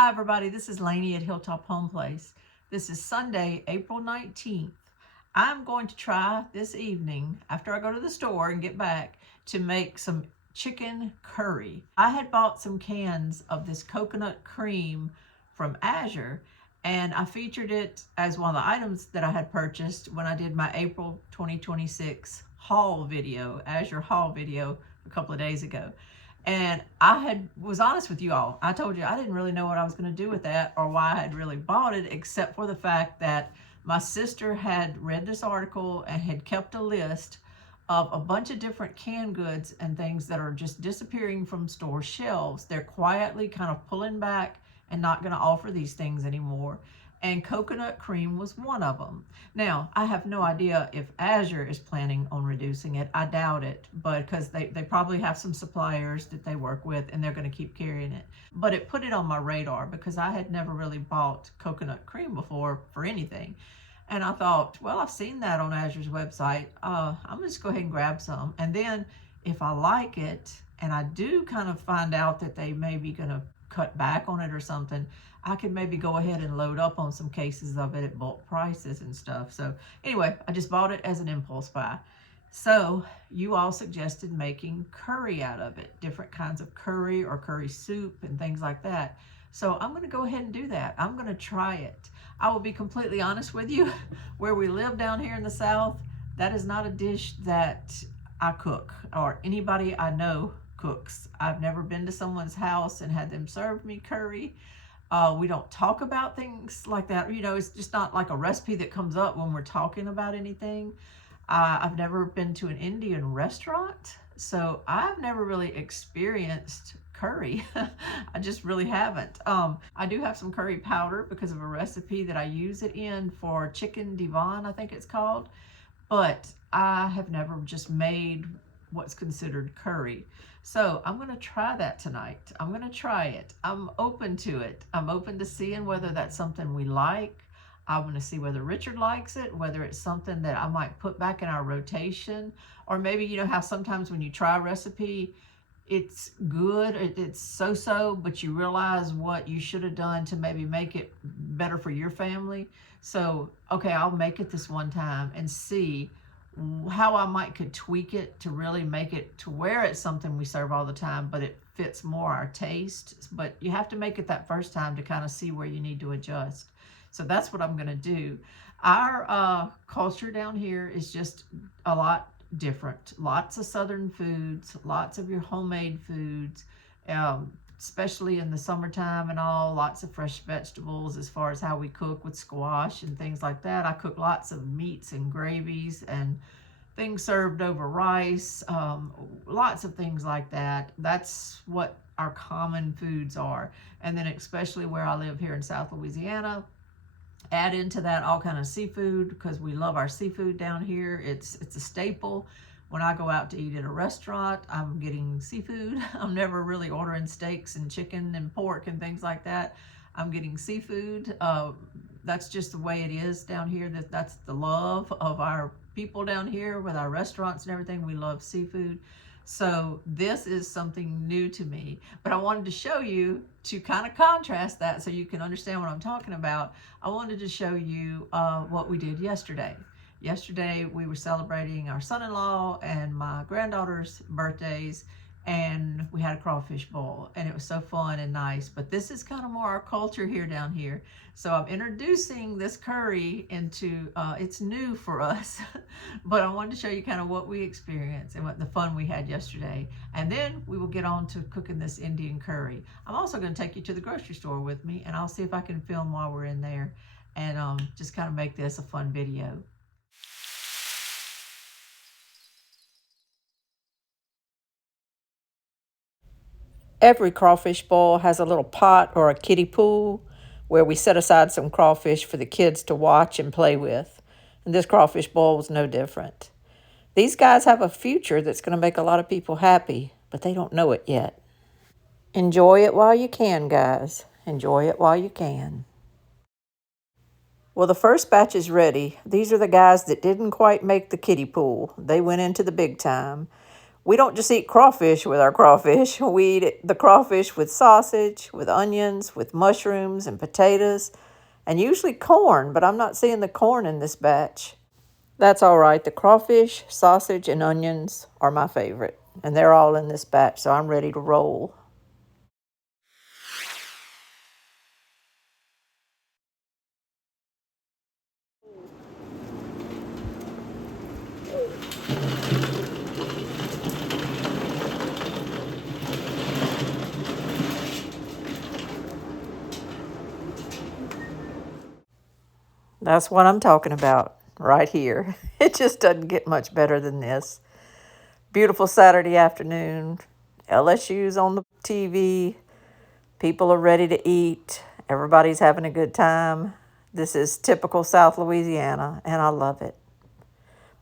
Hi, everybody. This is Lainey at Hilltop Home Place. This is Sunday, April 19th. I'm going to try this evening, after I go to the store and get back, to make some chicken curry. I had bought some cans of this coconut cream from Azure, and I featured it as one of the items that I had purchased when I did my April 2026 haul video, Azure haul video, a couple of days ago. And was honest with you all. I told you I didn't really know what I was going to do with that or why I had really bought it, except for the fact that my sister had read this article and had kept a list of a bunch of different canned goods and things that are just disappearing from store shelves. They're quietly kind of pulling back and not going to offer these things anymore. And coconut cream was one of them. Now, I have no idea if Azure is planning on reducing it. I doubt it, but because they probably have some suppliers that they work with and they're going to keep carrying it. But it put it on my radar because I had never really bought coconut cream before for anything. And I thought, well, I've seen that on Azure's website. I'm going to just go ahead and grab some. And then if I like it and I do kind of find out that they may be going to cut back on it or something, I could maybe go ahead and load up on some cases of it at bulk prices and stuff. So anyway, I just bought it as an impulse buy. So you all suggested making curry out of it, different kinds of curry or curry soup and things like that. So I'm going to go ahead and do that. I'm going to try it. I will be completely honest with you. Where we live down here in the South, that is not a dish that I cook or anybody I know cooks. I've never been to someone's house and had them serve me curry. We don't talk about things like that. You know, it's just not like a recipe that comes up when we're talking about anything. I've never been to an Indian restaurant, so I've never really experienced curry. I just really haven't. I do have some curry powder because of a recipe that I use it in for chicken divan, I think it's called. But I have never just made what's considered curry. So I'm going to try that tonight. I'm going to try it. I'm open to it. I'm open to seeing whether that's something we like. I want to see whether Richard likes it, whether it's something that I might put back in our rotation, or maybe, you know, how sometimes when you try a recipe, it's good, it's so-so, but you realize what you should have done to maybe make it better for your family. So, okay, I'll make it this one time and see how I might could tweak it to really make it to where it's something we serve all the time, but it fits more our taste. But you have to make it that first time to kind of see where you need to adjust. So that's what I'm going to do. Our culture down here is just a lot different. Lots of Southern foods, lots of your homemade foods, especially in the summertime and all, lots of fresh vegetables as far as how we cook with squash and things like that. I cook lots of meats and gravies and things served over rice, lots of things like that. That's what our common foods are. And then especially where I live here in South Louisiana, add into that all kind of seafood because we love our seafood down here. It's a staple. When I go out to eat at a restaurant, I'm getting seafood. I'm never really ordering steaks and chicken and pork and things like that. I'm getting seafood. That's just the way it is down here. That's the love of our people down here with our restaurants and everything. We love seafood. So this is something new to me, but I wanted to show you to kind of contrast that so you can understand what I'm talking about. I wanted to show you what we did yesterday. Yesterday we were celebrating our son-in-law and my granddaughter's birthdays, and we had a crawfish boil, and it was so fun and nice. But this is kind of more our culture here down here. So I'm introducing this curry into, it's new for us, but I wanted to show you kind of what we experienced and what the fun we had yesterday. And then we will get on to cooking this Indian curry. I'm also going to take you to the grocery store with me, and I'll see if I can film while we're in there and just kind of make this a fun video. Every crawfish boil has a little pot or a kiddie pool where we set aside some crawfish for the kids to watch and play with. And this crawfish boil was no different. These guys have a future that's going to make a lot of people happy, but they don't know it yet. Enjoy it while you can, guys. Enjoy it while you can. Well, the first batch is ready. These are the guys that didn't quite make the kiddie pool. They went into the big time. We don't just eat crawfish with our crawfish. We eat the crawfish with sausage, with onions, with mushrooms and potatoes, and usually corn, but I'm not seeing the corn in this batch. That's all right. The crawfish, sausage, and onions are my favorite, and they're all in this batch, so I'm ready to roll. That's what I'm talking about right here. It just doesn't get much better than this. Beautiful Saturday afternoon. LSU's on the TV. People are ready to eat. Everybody's having a good time. This is typical South Louisiana, and I love it.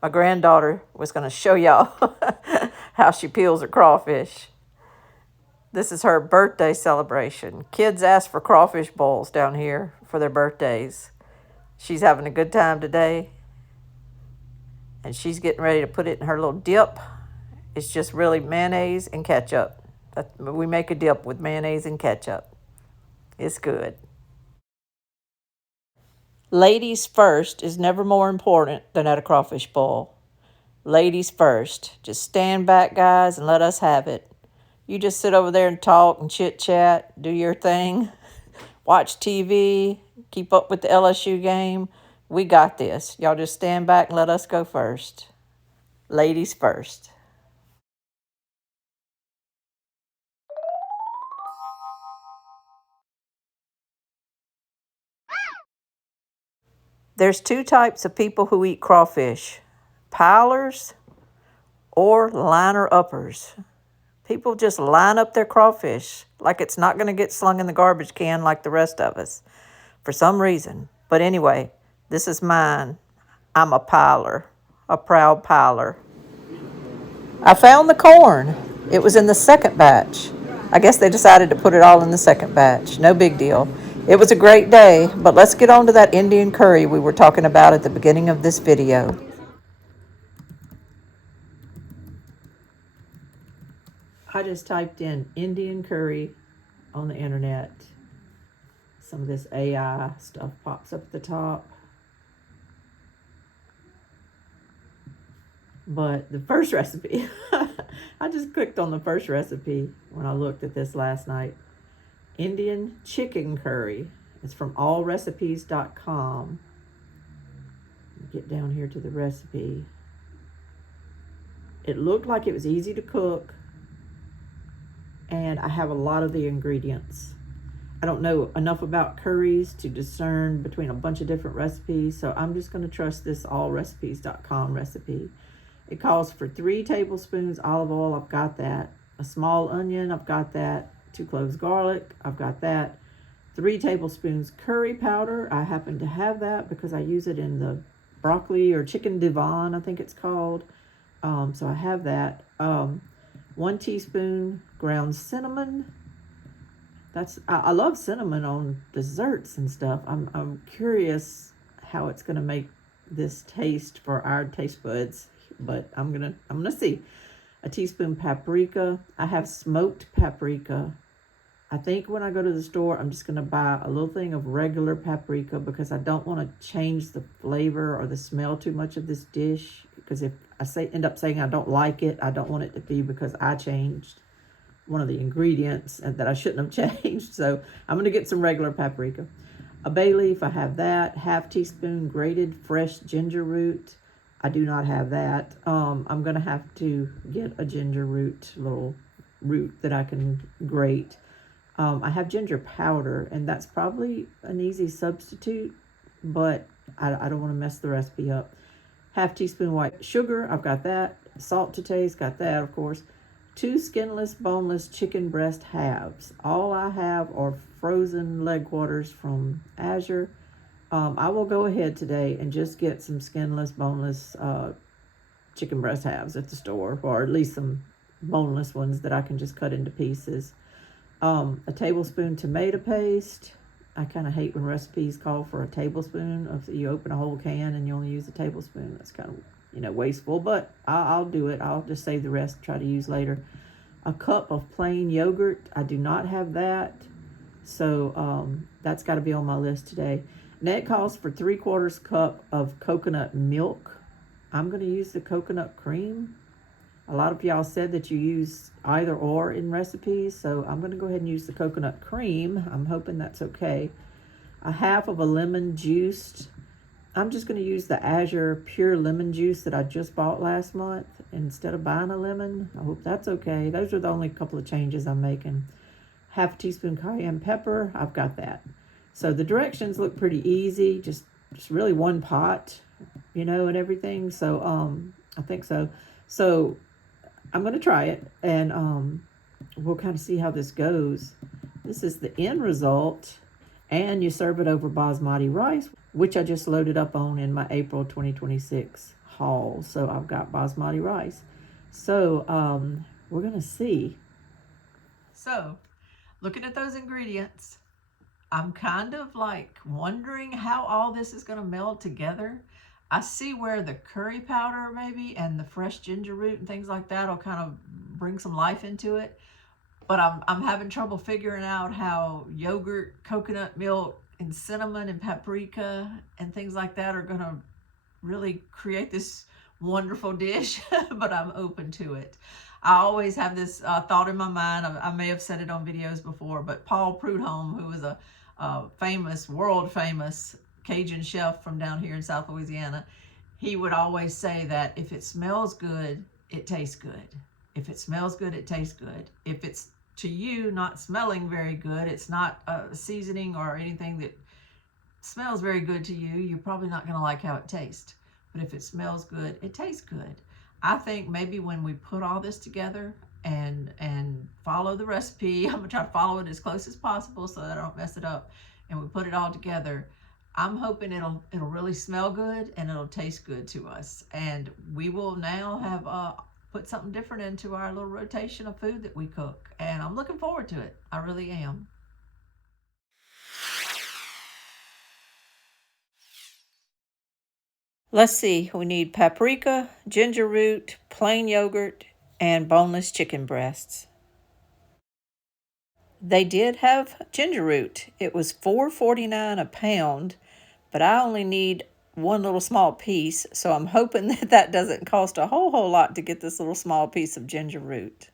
My granddaughter was going to show y'all how she peels her crawfish. This is her birthday celebration. Kids ask for crawfish bowls down here for their birthdays. She's having a good time today, and she's getting ready to put it in her little dip. It's just really mayonnaise and ketchup. We make a dip with mayonnaise and ketchup. It's good. Ladies first is never more important than at a crawfish bowl. Ladies first. Just stand back, guys, and let us have it. You just sit over there and talk and chit-chat, do your thing, watch TV, keep up with the LSU game. We got this. Y'all just stand back and let us go first. Ladies first. There's two types of people who eat crawfish, pilers or liner uppers. People just line up their crawfish like it's not going to get slung in the garbage can like the rest of us for some reason. But anyway, this is mine. I'm a piler, a proud piler. I found the corn. It was in the second batch. I guess they decided to put it all in the second batch. No big deal. It was a great day, but let's get on to that Indian curry we were talking about at the beginning of this video. I just typed in Indian curry on the internet. Some of this AI stuff pops up at the top. But the first recipe, I just clicked on the first recipe when I looked at this last night. Indian chicken curry. It's from allrecipes.com. Get down here to the recipe. It looked like it was easy to cook, and I have a lot of the ingredients. I don't know enough about curries to discern between a bunch of different recipes, so I'm just going to trust this allrecipes.com recipe. It calls for 3 tablespoons olive oil. I've got that. A small onion. I've got that. 2 cloves garlic. I've got that. 3 tablespoons curry powder. I happen to have that because I use it in the broccoli or chicken divan, I think it's called. So I have that. 1 teaspoon ground cinnamon. I love cinnamon on desserts and stuff. I'm curious how it's gonna make this taste for our taste buds, but I'm gonna see. A teaspoon paprika. I have smoked paprika. I think when I go to the store, I'm just gonna buy a little thing of regular paprika because I don't want to change the flavor or the smell too much of this dish. Because if I end up saying I don't like it, I don't want it to be because I changed one of the ingredients and that I shouldn't have changed. So I'm gonna get some regular paprika. A bay leaf, I have that. Half teaspoon grated fresh ginger root. I do not have that. I'm gonna have to get a ginger little root that I can grate. I have ginger powder, and that's probably an easy substitute, but I don't want to mess the recipe up. Half teaspoon white sugar, I've got that. Salt to taste, got that, of course. 2 skinless, boneless chicken breast halves. All I have are frozen leg quarters from Azure. I will go ahead today and just get some skinless, boneless chicken breast halves at the store, or at least some boneless ones that I can just cut into pieces. A tablespoon tomato paste. I kind of hate when recipes call for a tablespoon. If you open a whole can and you only use a tablespoon, that's kind of wasteful, but I'll do it. I'll just save the rest, try to use later. A cup of plain yogurt. I do not have that. So that's got to be on my list today. And that calls for 3/4 cup of coconut milk. I'm going to use the coconut cream. A lot of y'all said that you use either or in recipes, so I'm going to go ahead and use the coconut cream. I'm hoping that's okay. A half of a lemon juiced. I'm just going to use the Azure pure lemon juice that I just bought last month instead of buying a lemon. I hope that's okay. Those are the only couple of changes I'm making. Half a teaspoon cayenne pepper. I've got that. So the directions look pretty easy. Just really one pot, and everything. So I think so. So I'm going to try it, and we'll kind of see how this goes. This is the end result, and you serve it over basmati rice, which I just loaded up on in my April 2026 haul. So I've got basmati rice. So we're going to see. So looking at those ingredients, I'm kind of like wondering how all this is going to meld together. I see where the curry powder maybe and the fresh ginger root and things like that will kind of bring some life into it. But I'm having trouble figuring out how yogurt, coconut milk, and cinnamon and paprika and things like that are going to really create this wonderful dish, but I'm open to it. I always have this thought in my mind. I may have said it on videos before, but Paul Prudhomme, who was a famous, world famous Cajun chef from down here in South Louisiana, he would always say that if it smells good, it tastes good. If it smells good, it tastes good. If it's to you not smelling very good, it's not a seasoning or anything that smells very good to you, you're probably not going to like how it tastes. But if it smells good, it tastes good. I think maybe when we put all this together and follow the recipe, I'm going to try to follow it as close as possible so that I don't mess it up, and we put it all together, I'm hoping it'll really smell good and it'll taste good to us. And we will now have put something different into our little rotation of food that we cook. And I'm looking forward to it. I really am. Let's see, we need paprika, ginger root, plain yogurt, and boneless chicken breasts. They did have ginger root. It was $4.49 a pound, but I only need one little small piece, so I'm hoping that doesn't cost a whole lot to get this little small piece of ginger root.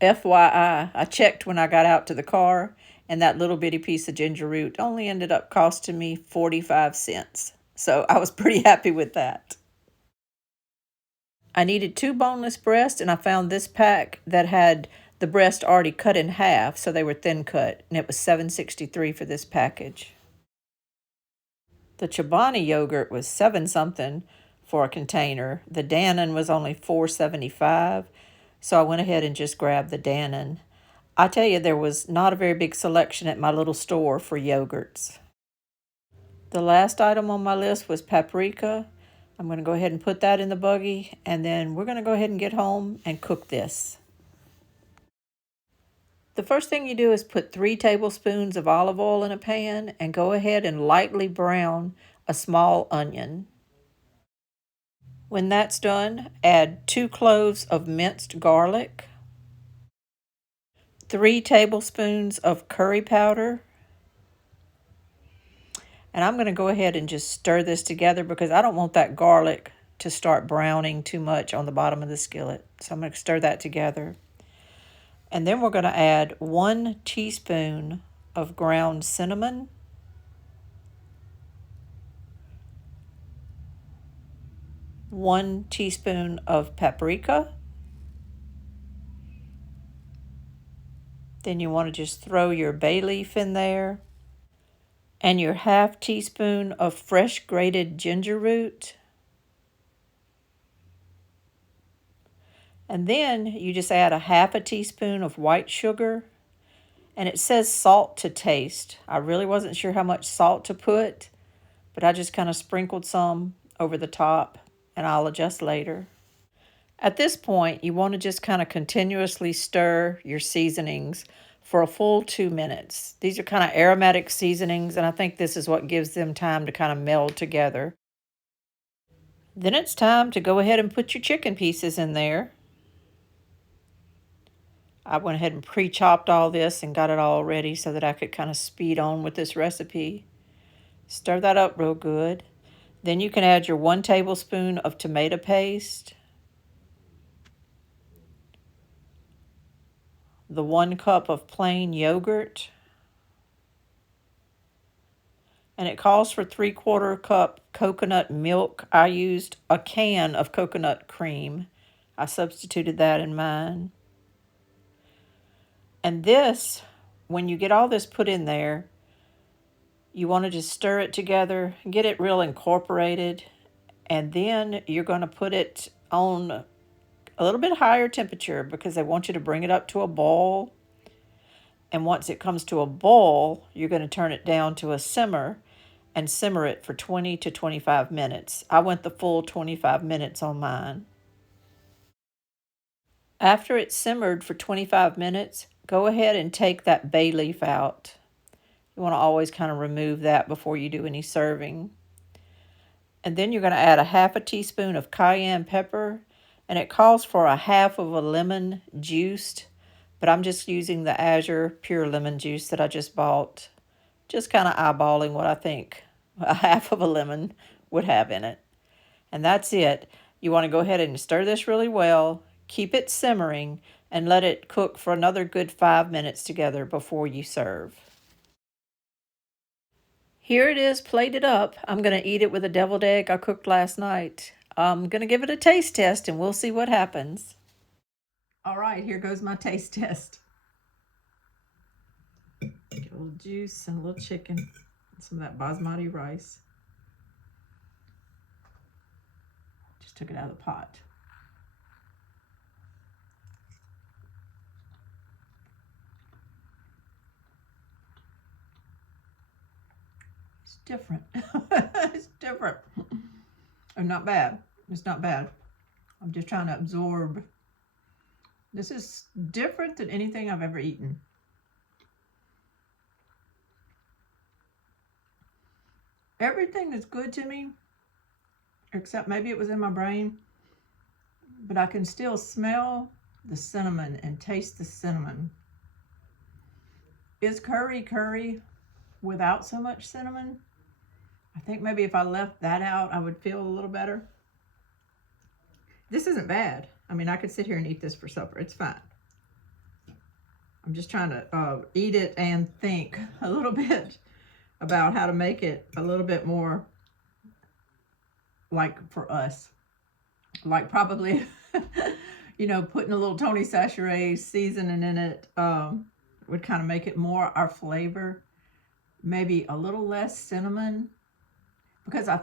FYI, I checked when I got out to the car, and that little bitty piece of ginger root only ended up costing me 45 cents. So I was pretty happy with that. I needed 2 boneless breasts, and I found this pack that had the breast already cut in half, so they were thin cut, and it was $7.63 for this package. The Chobani yogurt was 7 something for a container. The Dannon was only $4.75, so I went ahead and just grabbed the Dannon. I tell you, there was not a very big selection at my little store for yogurts. The last item on my list was paprika. I'm going to go ahead and put that in the buggy, and then we're going to go ahead and get home and cook this. The first thing you do is put 3 tablespoons of olive oil in a pan and go ahead and lightly brown a small onion. When that's done, add 2 cloves of minced garlic, 3 tablespoons of curry powder, and I'm going to go ahead and just stir this together because I don't want that garlic to start browning too much on the bottom of the skillet. So I'm going to stir that together. And then we're going to add 1 teaspoon of ground cinnamon, 1 teaspoon of paprika. Then you want to just throw your bay leaf in there and your half teaspoon of fresh grated ginger root. And then you just add a half a teaspoon of white sugar. And it says salt to taste. I really wasn't sure how much salt to put, but I just kind of sprinkled some over the top, and I'll adjust later. At this point, you want to just kind of continuously stir your seasonings for a full 2 minutes. These are kind of aromatic seasonings, and I think this is what gives them time to kind of meld together. Then it's time to go ahead and put your chicken pieces in there. I went ahead and pre-chopped all this and got it all ready so that I could kind of speed on with this recipe. Stir that up real good. Then you can add your 1 tablespoon of tomato paste, the 1 cup of plain yogurt, and it calls for 3/4 cup coconut milk. I used a can of coconut cream. I substituted that in mine. And this, when you get all this put in there, you want to just stir it together, get it real incorporated, and then you're going to put it on a little bit higher temperature because they want you to bring it up to a boil. And once it comes to a boil, you're going to turn it down to a simmer and simmer it for 20 to 25 minutes. I went the full 25 minutes on mine. After it's simmered for 25 minutes, go ahead and take that bay leaf out. You want to always kind of remove that before you do any serving. And then you're going to add a 1/2 teaspoon of cayenne pepper, and it calls for a 1/2 of a lemon juiced, but I'm just using the Azure pure lemon juice that I just bought. Just kind of eyeballing what I think a 1/2 of a lemon would have in it. And that's it. You want to go ahead and stir this really well, keep it simmering, and let it cook for another good 5 minutes together before you serve. Here it is plated up. I'm going to eat it with a deviled egg I cooked last night. I'm going to give it a taste test and we'll see what happens. All right, here goes my taste test. Get a little juice and a little chicken, and some of that basmati rice. Just took it out of the pot. It's different. It's different. Oh, not bad. It's not bad. I'm just trying to absorb. This is different than anything I've ever eaten. Everything is good to me, except maybe it was in my brain, but I can still smell the cinnamon and taste the cinnamon. Is curry without so much cinnamon? I think maybe if I left that out, I would feel a little better. This isn't bad. I mean, I could sit here and eat this for supper. It's fine. I'm just trying to eat it and think a little bit about how to make it a little bit more like for us. Like probably, putting a little Tony Chachere's seasoning in it would kind of make it more our flavor. Maybe a little less cinnamon. Because I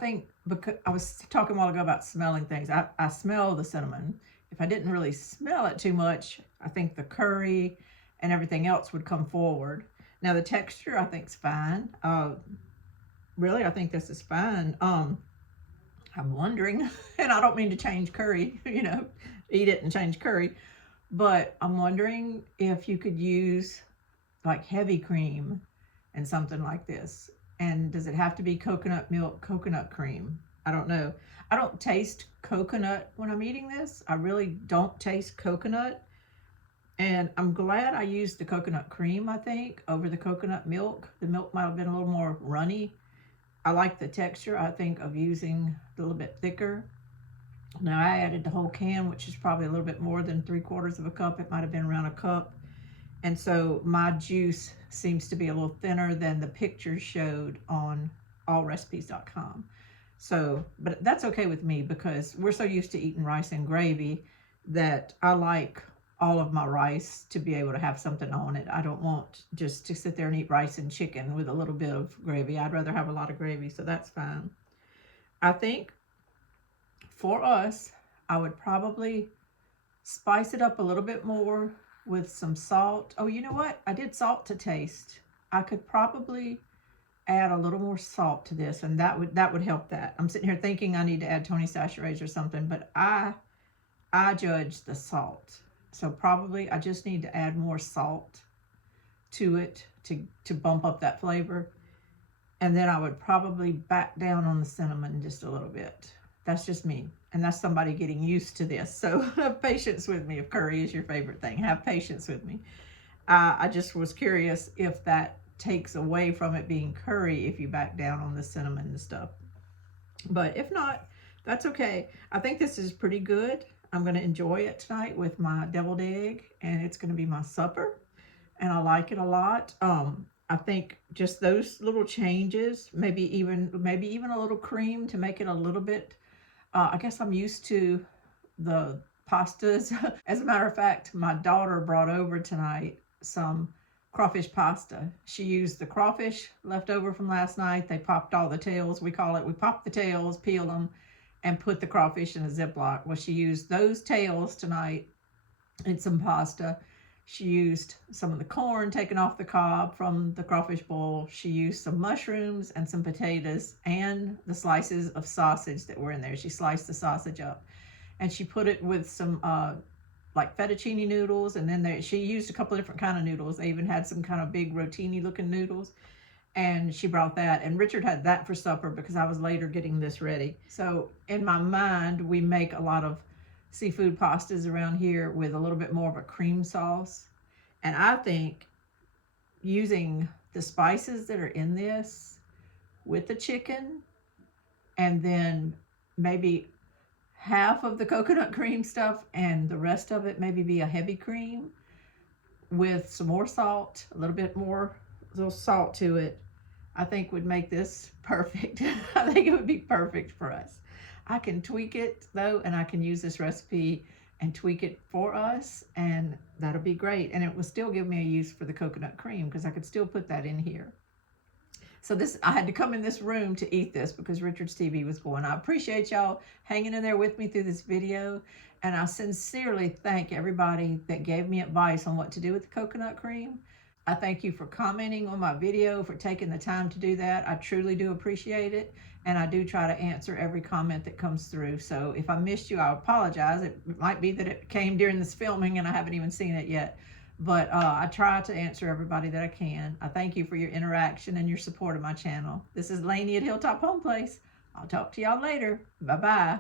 was talking a while ago about smelling things. I smell the cinnamon. If I didn't really smell it too much, I think the curry and everything else would come forward. Now the texture I think is fine. Really, I think this is fine. I'm wondering, and I don't mean to change curry, eat it and change curry, but I'm wondering if you could use like heavy cream and something like this. And does it have to be coconut milk, coconut cream? I don't know. I don't taste coconut when I'm eating this. I really don't taste coconut. And I'm glad I used the coconut cream, I think, over the coconut milk. The milk might have been a little more runny. I like the texture, I think, of using a little bit thicker. Now I added the whole can, which is probably a little bit more than 3/4 of a cup. It might have been around a cup. And so my juice seems to be a little thinner than the pictures showed on allrecipes.com. So, but that's okay with me because we're so used to eating rice and gravy that I like all of my rice to be able to have something on it. I don't want just to sit there and eat rice and chicken with a little bit of gravy. I'd rather have a lot of gravy, so that's fine. I think for us, I would probably spice it up a little bit more with some salt. Oh, you know what? I did salt to taste. I could probably add a little more salt to this, and that would help that. I'm sitting here thinking I need to add Tony Chachere's or something, but I judge the salt. So probably I just need to add more salt to it to bump up that flavor. And then I would probably back down on the cinnamon just a little bit. That's just me. And that's somebody getting used to this. So have patience with me if curry is your favorite thing. Have patience with me. I just was curious if that takes away from it being curry if you back down on the cinnamon and stuff. But if not, that's okay. I think this is pretty good. I'm going to enjoy it tonight with my deviled egg, and it's going to be my supper. And I like it a lot. I think just those little changes, maybe even a little cream to make it a little bit. I guess I'm used to the pastas. As a matter of fact, my daughter brought over tonight some crawfish pasta. She used the crawfish left over from last night. They popped all the tails. We call it, we popped the tails, peeled them, and put the crawfish in a Ziploc. Well, she used those tails tonight in some pasta. She used some of the corn taken off the cob from the crawfish bowl. She used some mushrooms and some potatoes and the slices of sausage that were in there. She sliced the sausage up and she put it with some like fettuccine noodles, and then she used a couple of different kind of noodles. They even had some kind of big rotini looking noodles, and she brought that, and Richard had that for supper because I was later getting this ready. So in my mind, we make a lot of seafood pastas around here with a little bit more of a cream sauce, and I think using the spices that are in this with the chicken, and then maybe half of the coconut cream stuff and the rest of it maybe be a heavy cream with some more salt, a little bit more, a little salt to it, I think would make this perfect. I think it would be perfect for us. I can tweak it though, and I can use this recipe and tweak it for us, and that'll be great. And it will still give me a use for the coconut cream because I could still put that in here. So this, I had to come in this room to eat this because Richard's TV was going. I appreciate y'all hanging in there with me through this video. And I sincerely thank everybody that gave me advice on what to do with the coconut cream. I thank you for commenting on my video, for taking the time to do that. I truly do appreciate it. And I do try to answer every comment that comes through. So if I missed you, I apologize. It might be that it came during this filming and I haven't even seen it yet. But I try to answer everybody that I can. I thank you for your interaction and your support of my channel. This is Lainey at Hilltop Home Place. I'll talk to y'all later. Bye-bye.